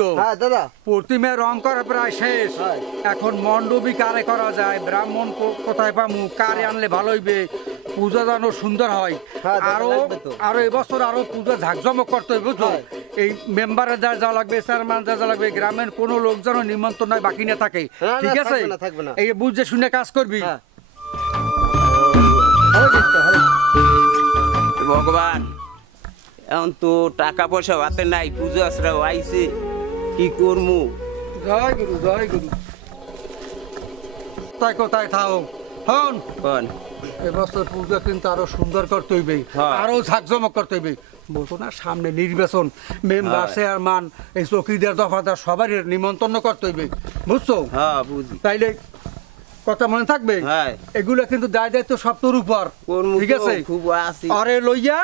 তো হ্যাঁ দাদা প্রতিমা রং করা প্রায় শেষ এখন মণ্ডপই কারে করা যায় ব্রাহ্মণ কোথায় পামু কারে আনলে ভালো হইবে পূজা যেন সুন্দর হয় আরো এবছর আরো পূজা ঝাঁকজমক করতে হবে বুঝছো এই মেম্বারের যা লাগবে চেয়ারম্যান যা লাগবে গ্রামের কোনো লোক যেন নিমন্ত্রণ নয় বাকি না থাকে ঠিক আছে এই বুঝে শুনে কাজ করবি ভগবান এখন তো টাকা পয়সা হাতে নাই পুজো আসরা আইছে কি করমু জয় গুরু তাই কোথায় থাও হন এবছর পূজা কিন্তু আরো সুন্দর করতে হইবে আরো ঝাঁকজমক করতে হইবে বলতো না সামনে নির্বাচন মেম্বার চেয়ারম্যান এই চৌকিদার দফাদার সবারই নিমন্ত্রণ করতে হইবে বুঝছো তাইলে কথা মনে থাকবে এগুলা কিন্তু দায় দায়িত্ব সব তোর উপর ঠিক আছে আরে লইয়া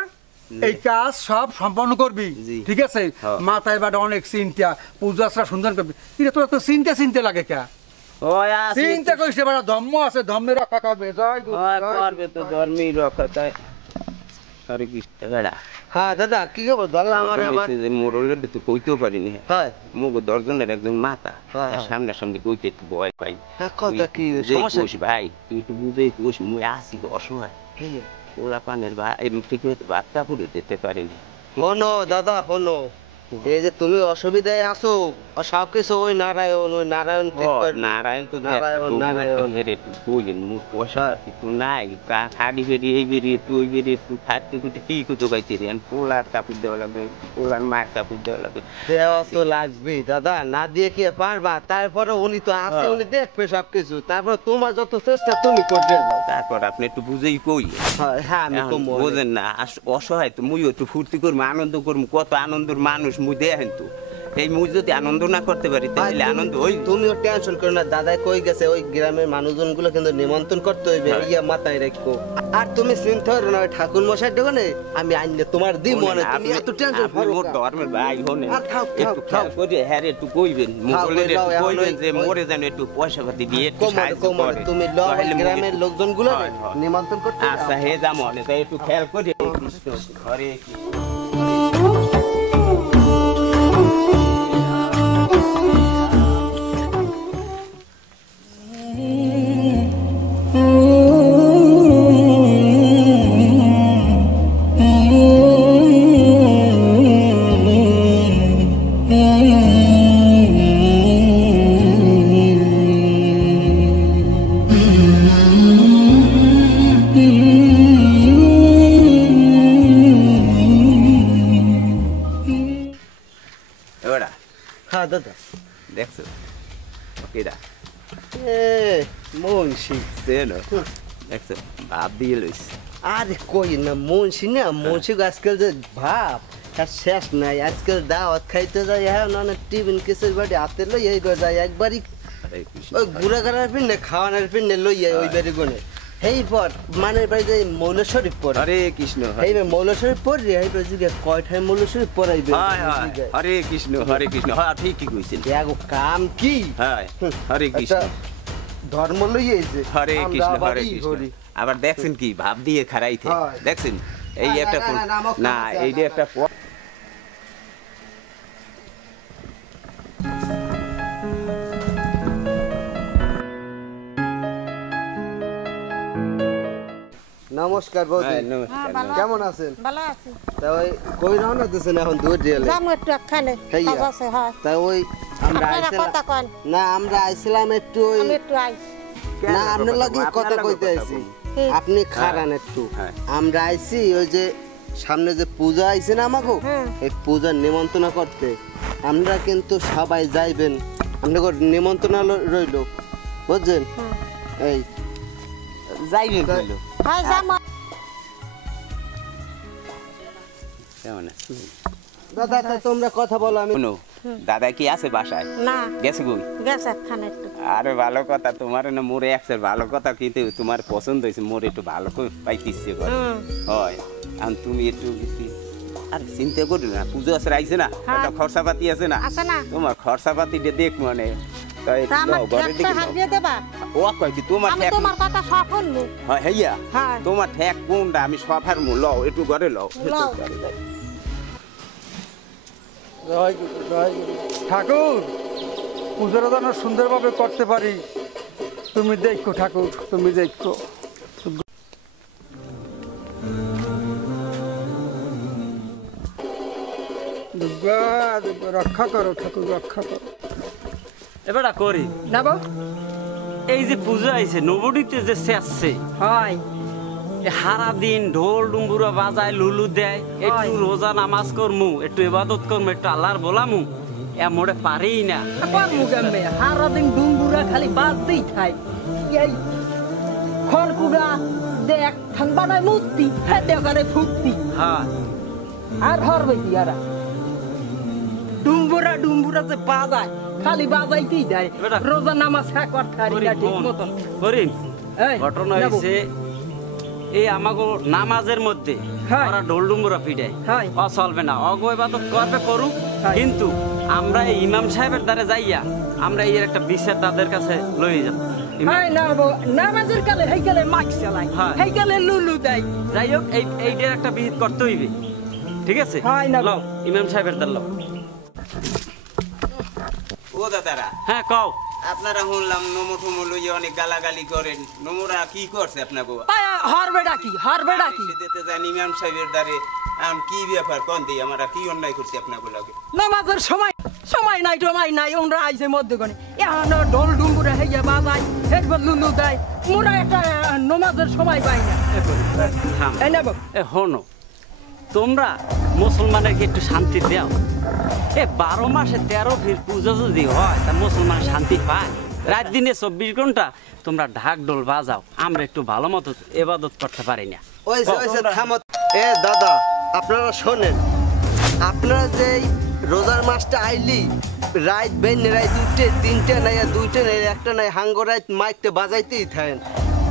এই কাজ সব সম্পন্ন করবি ঠিক আছে মাথায় বাটা অনেক চিন্তা পূজা সুন্দর করবি কিন্তু তোর তো চিন্তা লাগে কে চিন্তা করিস এবার ধর্ম আছে ধর্মে রক্ষা করবে জয় করবে তো ধর্মেই রক্ষা তাই হরে কৃষ্ণ বেড়া হ্যাঁ দাদা কি খবর ধরলাম আমার মোড়লের তো কইতেও পারিনি হ্যাঁ মুখ দর্জনের একজন মাথা সামনে কইতে একটু ভয় পাই কথা কি সমস্যা ভাই তুই একটু বুঝেই কোষ মুই আসি অসহায় ওরা পানের ঠিক মতো বাচ্চা পুড়ে দিতে পারিনি হনো দাদা হনো এই যে তুমি অসুবিধায় আছো সব কিছু ওই নারায়ণ তো বললেন মুখ পয়সা কিছু নাই খাড়ি বেরিয়ে এই বেরিয়ে তুই বেরিয়ে তুই খাটতে খুঁটে কি কুতো গাইতে রে পোলার কাপড় দেওয়া লাগবে পোলার মায়ের কাপড় দেওয়া লাগবে দেওয়া তো লাগবে দাদা না দিয়ে কি পারবা তারপরে উনি তো আছে উনি দেখবে সব কিছু তারপর তোমার যত চেষ্টা তুমি করবে তারপর আপনি একটু বুঝেই কই হ্যাঁ আমি তো বোঝেন না অসহায় তো মুই একটু ফুর্তি করবো আনন্দ করবো কত আনন্দের মানুষ মুই দেখেন তো এই মুই যদি আনন্দ না করতে পারি তাহলে আনন্দ ওই তুমিও টেনশন করো না দাদাই কই গেছে ওই গ্রামের মানুষজন গুলো কিন্তু নিমন্ত্রণ করতে হইবে ইয়া মাথায় রাখো আর তুমি চিন্তা করো না ঠাকুর মশাই দোকানে আমি আইনে তোমার দিব মনে তুমি এত টেনশন করো মোর ধর্মের ভাই হনে একটু খেয়াল করে হ্যাঁ একটু কইবেন মোগলের একটু কইবেন যে মোরে যেন একটু পয়সা পাতি দিয়ে একটু সাহায্য করে তুমি গ্রামের লোকজন গুলো নিমন্ত্রণ করতে আচ্ছা হে জামনে তাই একটু খেয়াল করে কৃষ্ণ হরে দেখছো এরা মুন্সি দেখছো ভাব দিয়ে লইস আরে কই না মুন্সি আজকাল যে ভাব তার শেষ নাই আজকাল দাওয়াত খাইতে যায় হ্যাঁ না টিফিন কিসের বাড়ি হাতে লই এই যায় একবারই ওই গুড়া গাড়ার পিনে খাওয়ানোর পিনে লই ওই বাড়ি গনে এই পর মানে ভাই যে মৌল শরীফ পড়ে হরে কৃষ্ণ এই মৌল শরীফ পড়ি এই যে কয়টায় মৌল শরীফ পড়াইবে হরে কৃষ্ণ হ্যাঁ ঠিকই কইছেন এগো কাম কি হ্যাঁ হরে কৃষ্ণ ধর্ম লই এইছে হরে কৃষ্ণ আবার দেখছেন কি ভাব দিয়ে খারাইতে দেখছেন এই একটা না এই যে একটা নমস্কার বৌদি কেমন আছেন ভালো আছি তা ওই কই রওনা দিছেন এখন দুধ দিয়ে যাম একটু খালে কাজ আছে হ্যাঁ তা ওই আমরা আইছিলাম না আমরা আইছিলাম একটু ওই আমি একটু আইছি না আপনার লাগি কথা কইতে আইছি আপনি খারান একটু আমরা আইছি ওই যে সামনে যে পূজা আইছে না আমাগো এই পূজার নিমন্ত্রণ করতে আমরা কিন্তু সবাই যাইবেন আপনাদের নিমন্ত্রণ রইল বুঝছেন এই যাইবেন কইলো হ্যাঁ যাম কেমন আছে দাদা তোমরা কথা বলো আমি দাদা কি আছে বাসায় না গেছে কই গেছে খানে একটু আরে ভালো কথা তোমার না মোরে একসের ভালো কথা কিন্তু তোমার পছন্দ হইছে মোরে একটু ভালো করে পাইতিছে করে হয় আর তুমি একটু আর চিন্তা করি না পুজো আছে আইছে না একটা খরচাপাতি আছে না তোমার খরচাপাতি দেখ মানে তাই ঘরে দিকে হারিয়ে দেবা ও কই কি তোমার ঠেক তোমার কথা সব শুনলু হ্যাঁ হেইয়া তোমার ঠেক কোনটা আমি সফার মু লও একটু ঘরে লও জয় গুরু জয় গুরু। ঠাকুর পুজোটা যেন সুন্দরভাবে করতে পারি, তুমি দেখো ঠাকুর, তুমি দেখো। দুর্গা দুর্গা, রক্ষা করো ঠাকুর, রক্ষা করো। এবারটা করি না বউ এই যে পুজো আইছে নবডীতে যে শেষছে হয় সারা দিন ঢোল ডুম্বুরা বাজায় লুলু দেয়, একটু রোজা নামাজ করমু, একটু ইবাদত করমু, একটু আল্লাহর বলামু, এমরে পারেই না। পারমু কেমনে সারাদিন ডুমডুরা খালি বাদ দিই খাই এই খড়কুড়া দেখ ঠান্ডায় মূর্তি হ্যাঁ দেখারে ফুটতি হ্যাঁ আর হরবে কি আর ডুম্বুরা ডুম্বুরা যে বাজায় খালি বাজাইতেই দেয় বেটা। রোজা নামাজ হ্যাঁ করতে পারি না ঠিক মতন করিম এই, ঘটনা যাবো। হয়েছে এই আমাকে নামাজের মধ্যে হ্যাঁ। ওরা ঢোল ডুম্বুরা পিটায় হ্যাঁ। ও চলবে না, অগ ইবাদত করবে করুক, হ্যাঁ। কিন্তু আমরা এই ইমাম সাহেবের দ্বারে যাইয়া আমরা এর একটা বিচার তাদের কাছে লয়ে যাব। হাই না বউ নামাজের কালে হেই কালে মাইক চালায় হ্যাঁ। হেই কালে লুলু দেয় যাই হোক এইটার একটা বিহিত করতে হইবে, ঠিক আছে? হয় না। লও ইমাম সাহেবের দ্বার লও। ও দাদারা, হ্যাঁ কও। আপনারা শুনলাম নমো টমো লইয়া অনেক গালাগালি করেন, নমোরা কি করছে আপনাকে? হরবে ডাকি দিতে যান ইমাম সাহেবের দ্বারে, এখন কি ব্যাপার কোন দিই আমরা কি অন্যায় করছি আপনাকে লাগে? নামাজের সময় সময় নাই টমাই নাই ওনরা আইছে মধ্যগণে এখন ঢোল ডুম্বুরা হেইয়া বাজায় হেডবার লুলু দেয় মোরা একটা নামাজের সময় পাই না থাম। এই না বউ এ হনো, তোমরা মুসলমানের কি একটু শান্তি দাও? 12 মাসে 13 ফির পূজা যদি হয় তা মুসলমান শান্তি পায়? রাত দিনে 24 ঘন্টা তোমরা ঢাক ঢোল বাজাও, আমরা একটু ভালো মতো ইবাদত করতে পারি না। ওইসে থামত। এ দাদা আপনারা শোনেন, আপনারা যে এই রোজার মাসটা আইলি রাত বেন রাত 2টে 3টে নাই 2টে নাই 1টা নাই হাঙ্গো রাত মাইকতে বাজাইতেই থাকেন।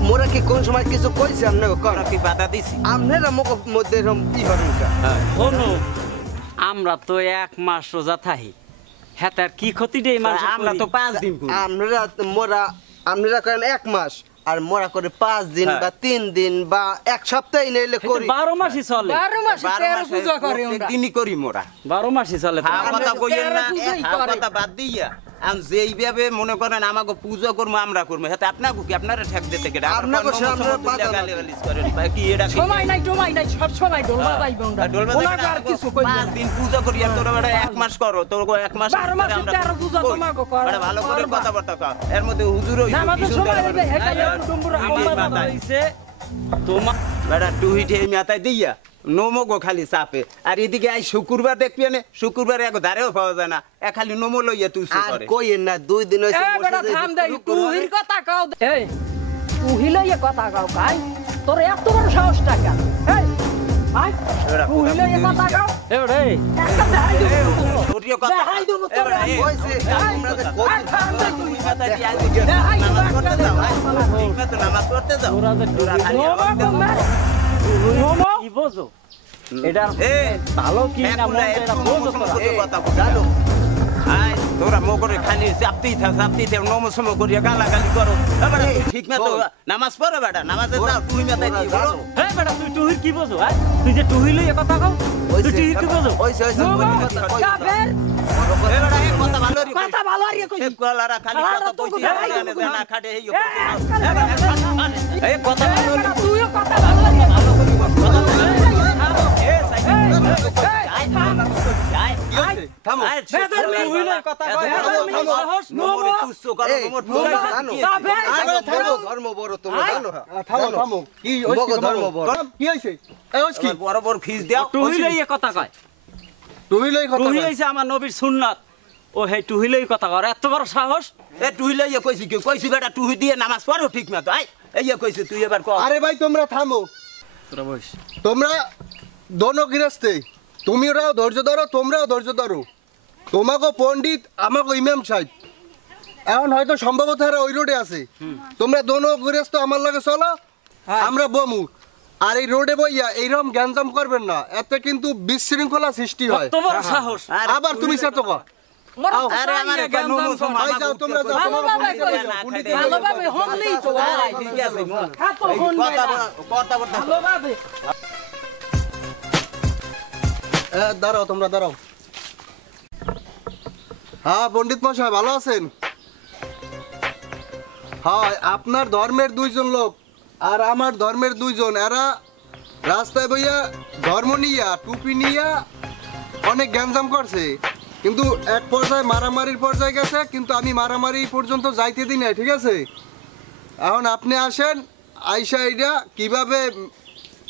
মোরা কি কোন সময় কিছু কইছি আপনাকে কর? আমরা কি বাধা দিছি? আপনারা মধ্যে এরকম ই করেন কা? হনো, আমরা তো 1 মাস রোজা থাকি, হ্যাঁ তার কি ক্ষতি দেই মানুষ? আমরা তো 5 দিন করি। আপনারা করেন 1 মাস আর মোরা করে 5 দিন হ্যাঁ। বা 3 দিন বা 1 সপ্তাহ নাইলে করি। 12 মাসই চলে, 12 মাসে 13 পূজা করে প্রত্যেক ওনরা দিনই করি মোরা। 12 মাসই চলে। হা কথা কইেন না, পূজাই হা করে। কথা বাদ দিয়া আম যেইভাবে মনে করেন আমাকে পূজা করবো আমরা করবো, হাতে আপনাকে কি আপনারা ঠেক দিতে কেটে আপনাকে আপনারা বাধা না। গালিগালিজ করেন ভাই, কি এটা কি? সময় নাই টমাই নাই সব সময় ঢোল বাজাইবে ওনরা ডোল বাজাই ওনাকে আর কিছু কইবে 5 না দিন পূজা করি আর তোরা বেটা 1 মাস করো, তোর 1 মাস 12 মাসে 13 পূজা তোমাকে করা। বেটা ভালো করে করবা। কথাবার্তা কও। এর মধ্যে হুজুর হইছে নামাজের সময় হইবে হেকালে ডুম্বুরা আমার বাজায় মাথায়। হইছে তোমার বেটা টুহিটে মাথায় দিয়া নোমো গো খালি চাপে, আর এদিকে আই শুক্রবার দেখবি না, শুক্রবার এক ধারেও পাওয়া যায় না, এ খালি নোমো লইয়া তুই আর করে। কইেন না 2 দিন হইছে এ বেটা থাম দে তুহির কথা কও এই তুহি লইয়া কথা কও ভাই তোর এত বড় সাহস টাকা এই ভাই এবারে তুহি লইয়া কথা কও এবারে একটা দেখাই দেবো ওটিও কথা দেখাই দেবো তোর এবারে এই, কইছে আমরা তো এই, কই থাম দে তুই। তুমি মাথায় দিয়ে আইবি কি? দেখাই দেবো নামাজ পড়তে একটা যাও, দেখাই আই। ঠিক মতো নামাজ পড়তে যাও। ওরা যে তোরা খালি নোমা আমাকে কমে নোমো কি বোঝো? এটা এ, ভালো কি না এখন মন্দ একটু এটা নোমো বোঝো সমো তোরা? করে কথা বল। জানো? আই, তোরা মোগরে খালি চাপতেই থাক, নোমো সমো করিয়া গালাগালি করো। এবারে তুই ঠিক মতো নামাজ পড়ো বেটা, নামাজে যাও, তুই মাথায় দিয়ে বলো। হ্যাঁ বেটা তুই টুহির কি বোঝো? হ্যাঁ তুই যে টুহি লইয়া কথা কও, তুই টুহির কি বোঝো? ওইছে নোমা কথা কই। কাফের এবারে এই কথা ভালো রে কথা ভালো আর ইয়ে কইছি সে কলারা খালি আলাদা কথা তো কইতে দেখাই জানে দেবো না খাটে এই এই, এই কথা এই, ভালো বেটা, তুইও কথা ভালো আর ইয়ে ভালো করি কথা এ এই, থামো। বেদের মেয়ে হইলে কথা কয়, বেদের মেয়ে সাহস, নোমরে তুসো করো এই, নোমর নোমর জানো? কাফের, আরে ধর্ম বড় তোমরা জানো? থামো থামো, কি মগ ধর্ম বড়। কি হইছে? এই হইছে কি? বড় বড় ফিস দাও টুহি লইয়া কথা কয়। তুমি লই কথা টুহি কয়। হইছে আমার নবীর সুন্নাত, ও হে টুহি লই কথা কয়। এত বড় সাহস? এ তুই লইয়া কইছি কি কইছি বেটা তুই দিয়ে নামাজ পড়ো ঠিক মতো আই এই কইছি তুই এবার কর আরে ভাই তোমরা থামো, তোরা বস। তোমরা দোনো গৃহস্থে, তুমিরাও ধৈর্য ধরো, তোমরাও ধৈর্য ধরো। তোমাকে পণ্ডিত, আমাকে ইমাম সাহেব, এখন হয়তো সম্ভবত এরা ওই রোডে আছে। তোমরা দোনো গৃহস্থ আমার লাগে চলো, আমরা বমু। আর এই রোডে বইয়া এইরকম গ্যাঞ্জাম করবেন না, এতে কিন্তু বিশৃঙ্খলা সৃষ্টি হয়। এত বড় সাহস? আবার তুমি সেতো কর। মোরা আও, আরে আমার সাইয়া একটা জ্ঞান নোমো দান সমো কর। ভাই যাও, তোমরা যাও, ভালোভাবে তোমাকে কইছো, পণ্ডিত ভালোভাবে হনলেই তো ভাই। ঠিক আছে এত হন কথা বেটা। কথা কথা ভালোভাবে দাঁড়াও, তোমরা দাঁড়াও। হ্যাঁ পণ্ডিত মশাই ভালো আছেন? হ্যাঁ আপনার ধর্মের দুইজন লোক আর আমার ধর্মের দুইজন, এরা রাস্তায় বইয়া ধর্ম নিয়া টুপি নিয়া অনেক গ্যাঞ্জাম করছে, কিন্তু এক পর্যায়ে মারামারির পর্যায়ে গেছে, কিন্তু আমি মারামারি পর্যন্ত যাইতে দিই নাই, ঠিক আছে? এখন আপনি আসেন, আইসা এটা কীভাবে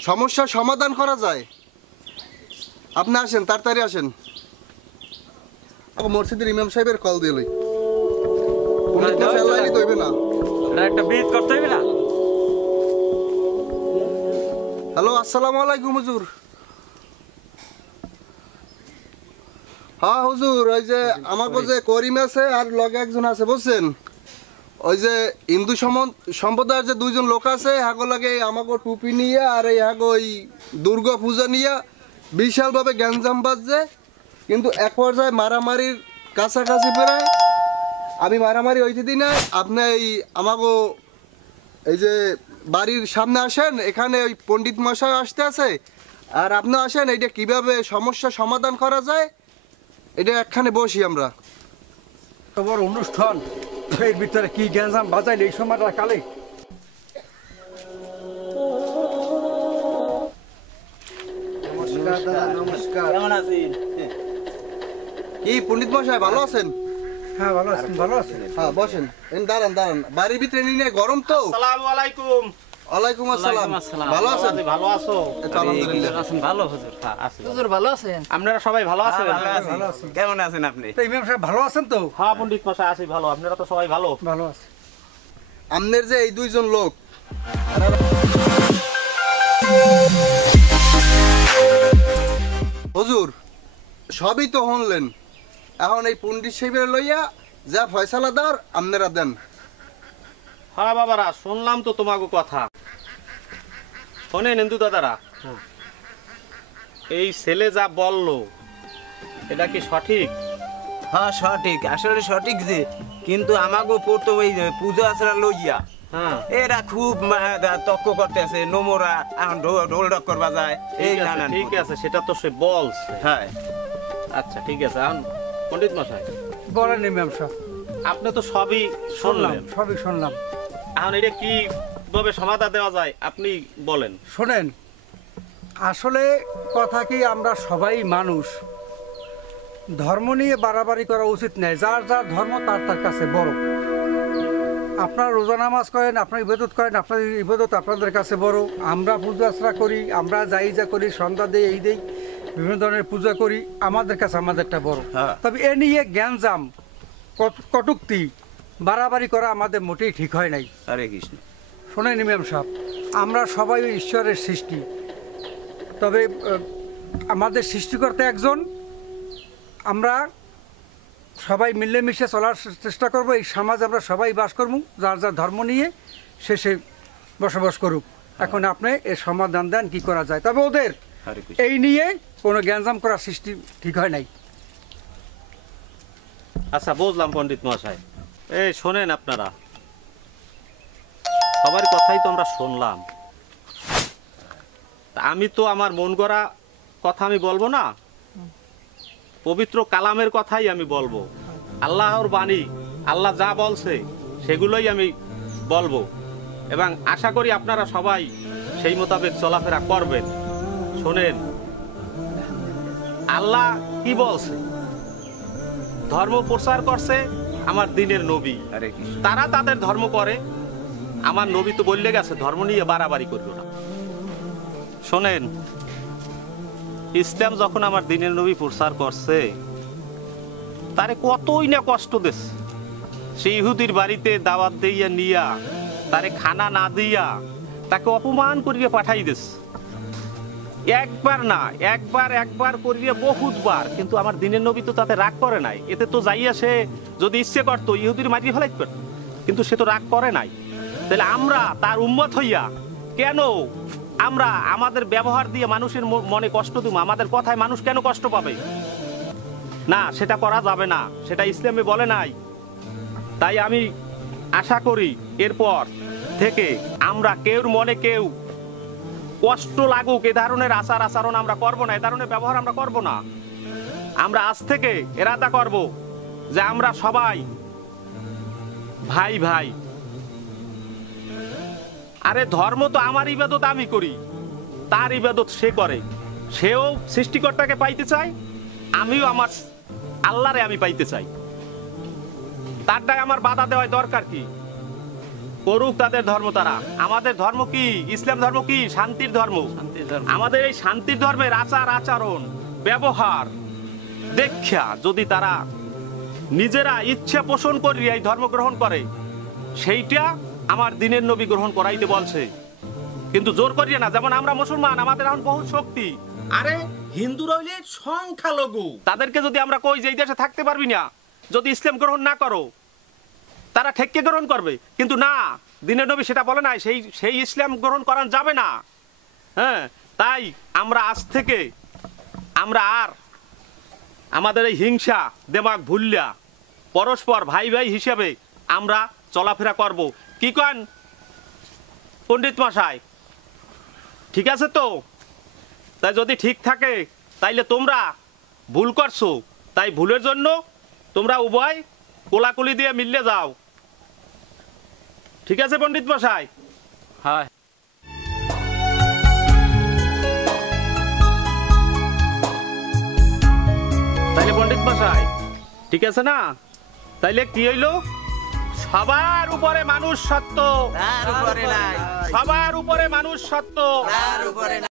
সমস্যার সমাধান করা যায় আপনি আসেন, তাড়াতাড়ি আসেন। মসজিদের ইমাম সাহেবের কল দিয়ে লই, হইবে না, একটা বিদ করতে হইবে না। হ্যালো, আসসালামু আলাইকুম হুজুর। হ্যাঁ হুজুর, ওই যে আমাকে যে করিম আছে আর লগে একজন আছে বুঝছেন, ওই যে হিন্দু সম্প্রদায়ের যে দুইজন লোক আছে হাগো লাগে আমাকে টুপি নিয়ে আর এই হাগো ওই দুর্গা পূজা নিয়ে বিশালভাবে গ্যাঞ্জাম বাজছে, কিন্তু এক পর্যায়ে মারামারির কাছাকাছি পেরে আমি মারামারি হইতে দিই না। আপনি এই আমাকে এই যে বাড়ির সামনে আসেন, এখানে ওই পণ্ডিত মশাই আসতে আছে, আর আপনি আসেন, এইটা কিভাবে সমস্যা সমাধান করা যায় এটা একখানে বসি আমরা। তোমার অনুষ্ঠান এর ভিতরে কি গ্যাঞ্জাম বাজাইলে এই সময়টা কালে? নমস্কার দাদা, নমস্কার। কেমন আছেন? কি পণ্ডিত মশাই ভালো আছেন? হ্যাঁ ভালো আছেন, ভালো আছেন। হ্যাঁ বসেন, দাঁড়ান দাঁড়ান, বাড়ির ভিতরে নিয়ে গরম তো। আসসালামু আলাইকুম। ওয়ালাইকুম আসসালাম। ভালো আছেন? ভালো আছো? এই তো আলহামদুলিল্লাহ। আছেন ভালো হুজুর? হ্যাঁ, আছি। হুজুর ভালো আছেন? আপনারা সবাই ভালো আছেন? ভালো আছি। কেমন আছেন আপনি? তো ইমাম সাহেব ভালো আছেন তো? হ্যাঁ পণ্ডিত মশাই আছি ভালো। আপনারা তো সবাই ভালো? ভালো আছে। আমনের যে এই দুইজন লোক, হুজুর সবই তো শুনলেন, এখন এই পণ্ডিত সাহেবের লইয়া যা ফয়সালা দেওয়ার আপনারা দেন। হ্যাঁ বাবারা, শুনলাম তো তোমাকে কথা। শোনেন হিন্দু দাদারা, এই ছেলে যা বললো এটা কি সঠিক? হ্যাঁ সঠিক, আসলে সঠিক যে, কিন্তু আমাকে পড়তো ওই পূজা আচরা লইয়া হ্যাঁ এরা খুব তক্ক করতে আছে, নোমরা এখন ঢোল ডক্কর বাজায় এই ঠিক আছে, নানান ঠিক কথা। আছে, সেটা তো সে বলছে। হ্যাঁ আচ্ছা ঠিক আছে। এখন পণ্ডিত মশাই, বলেন ইমাম সাহেব। আপনি তো সবই শুনলাম, শুনলেন, সবই শুনলাম। এখন এটা কিভাবে সমাধান দেওয়া যায় আপনি বলেন। শোনেন, আসলে কথা কি, আমরা সবাই মানুষ, ধর্ম নিয়ে বাড়াবাড়ি করা উচিত নয়। যার যার ধর্ম তার তার কাছে বড়। আপনারা রোজা নামাজ করেন, আপনার ইবাদত করেন, আপনার ইবাদত আপনাদের কাছে বড়। আমরা পূজা আশ্রা করি, আমরা যাই যা করি, সন্ধ্যা দেই, এই দেই, বিভিন্ন ধরনের পূজা করি, আমাদের কাছে আমাদেরটা বড়। হ্যাঁ। তবে এ নিয়ে গ্যাঞ্জাম কটুক্তি বাড়াবাড়ি করা আমাদের মোটেই ঠিক হয় নাই। হরে কৃষ্ণ। শোনেন ইমাম সাহেব, আমরা সবাই ওই ঈশ্বরের সৃষ্টি, তবে আমাদের সৃষ্টিকর্তা একজন। আমরা সবাই মিলেমিশে চলার চেষ্টা করব। এই সমাজ আমরা সবাই বাস করব, যার যার ধর্ম নিয়ে সে বসবাস করুক। এখন আপনি এর সমাধান দেন কি করা যায়। তবে ওদের হরে কৃষ্ণ। এই নিয়ে কোনো গ্যাঞ্জাম করার সৃষ্টি ঠিক হয় নাই। আচ্ছা বুঝলাম পণ্ডিত মশাই। এই শোনেন, আপনারা সবার কথাই তো আমরা শুনলাম, তা আমি তো আমার মন গড়া কথা আমি বলবো না, পবিত্র কালামের কথাই আমি বলবো। আল্লাহর বাণী, আল্লাহ যা বলছে সেগুলোই আমি বলবো, এবং আশা করি আপনারা সবাই সেই মোতাবেক চলাফেরা করবেন। শোনেন, আল্লাহ কি বলছে? ধর্ম প্রচার করছে আমার দিনের নবী, হরে কৃষ্ণ। তারা তাদের ধর্ম করে। আমার নবী তো বললে গেছে ধর্ম নিয়ে বাড়াবাড়ি করবে না। শোনেন, ইসলাম যখন আমার দিনের নবী প্রচার করছে, তারে কতই না কষ্ট দিচ্ছে। সে ইহুদির বাড়িতে দাওয়াত দিয়া নিয়া তারে খানা না দিয়া তাকে অপমান করিয়ে পাঠাই দিচ্ছে। একবার না, একবার করিয়ে বহুতবার, কিন্তু আমার দিনের নবী তো তাতে রাগ করে নাই। এতে তো যাইয়া সে যদি ইচ্ছে করতো ইহুদির মারিয়ে ফেলাইতে পারত, কিন্তু সে তো রাগ করে নাই। তাহলে আমরা তার উম্মত হইয়া কেন আমরা আমাদের ব্যবহার দিয়ে মানুষের মনে কষ্ট দিব? আমাদের কথায় মানুষ কেন কষ্ট পাবে? না, সেটা করা যাবে না, সেটা ইসলামে বলে নাই। তাই আমি আশা করি এরপর থেকে আমরা কেউর মনে কেউ কষ্ট লাগুক এ ধরনের আচরণ আমরা করব না, এ ধরনের ব্যবহার আমরা করব না। আমরা আজ থেকে এরাদা করব যে আমরা সবাই ভাই ভাই। আরে ধর্ম তো আমার ইবাদত আমি করি, তার ইবাদত সে করে। সেও সৃষ্টিকর্তাকে পাইতে চায়, আমিও আমার আল্লাহরে আমি পাইতে চাই। তারটাই আমার বাধা দেওয়ার দরকার কি? করুক তাদের ধর্ম তারা। আমাদের ধর্ম কি? ইসলাম ধর্ম কি? শান্তির ধর্ম। আমাদের এই শান্তির ধর্মের আচার আচরণ ব্যবহার দেখা যদি তারা নিজেরা ইচ্ছা পোষণ করি এই ধর্ম গ্রহণ করে, সেইটা আমার দিনের নবী গ্রহণ করাইতে বলছে, কিন্তু জোর করিয়ে না। যেমন আমরা মুসলমান, আমাদের এখন বহু শক্তি। আরে হিন্দু রইলে সংখ্যালঘু, তাদেরকে যদি আমরা কই যে এই দেশে থাকতে পারবি না যদি ইসলাম গ্রহণ না করো, তারা ঠেককে গ্রহণ করবে। কিন্তু না, দিনের নবী সেটা বলে নাই, সেই ইসলাম গ্রহণ করা যাবে না। হ্যাঁ, তাই আমরা আজ থেকে আমরা আর আমাদের এই হিংসা দেমাগ ভুলিয়া পরস্পর ভাই ভাই হিসেবে আমরা চলাফেরা করব। কি কন পণ্ডিত মশাই? ঠিক আছে তো? তাই যদি ঠিক থাকে তাইলে তোমরা ভুল করছো, তাই ভুলের জন্য তোমরা উভয় কোলাকুলি দিয়ে মিললে যাও। ঠিক আছে পণ্ডিত মশাই? হয়। তাইলে পণ্ডিত মশাই ঠিক আছে না? তাইলে কি হইলো? সবার উপরে মানুষ সত্য, তার উপরে নাই, সবার উপরে মানুষ সত্য। তার উপরে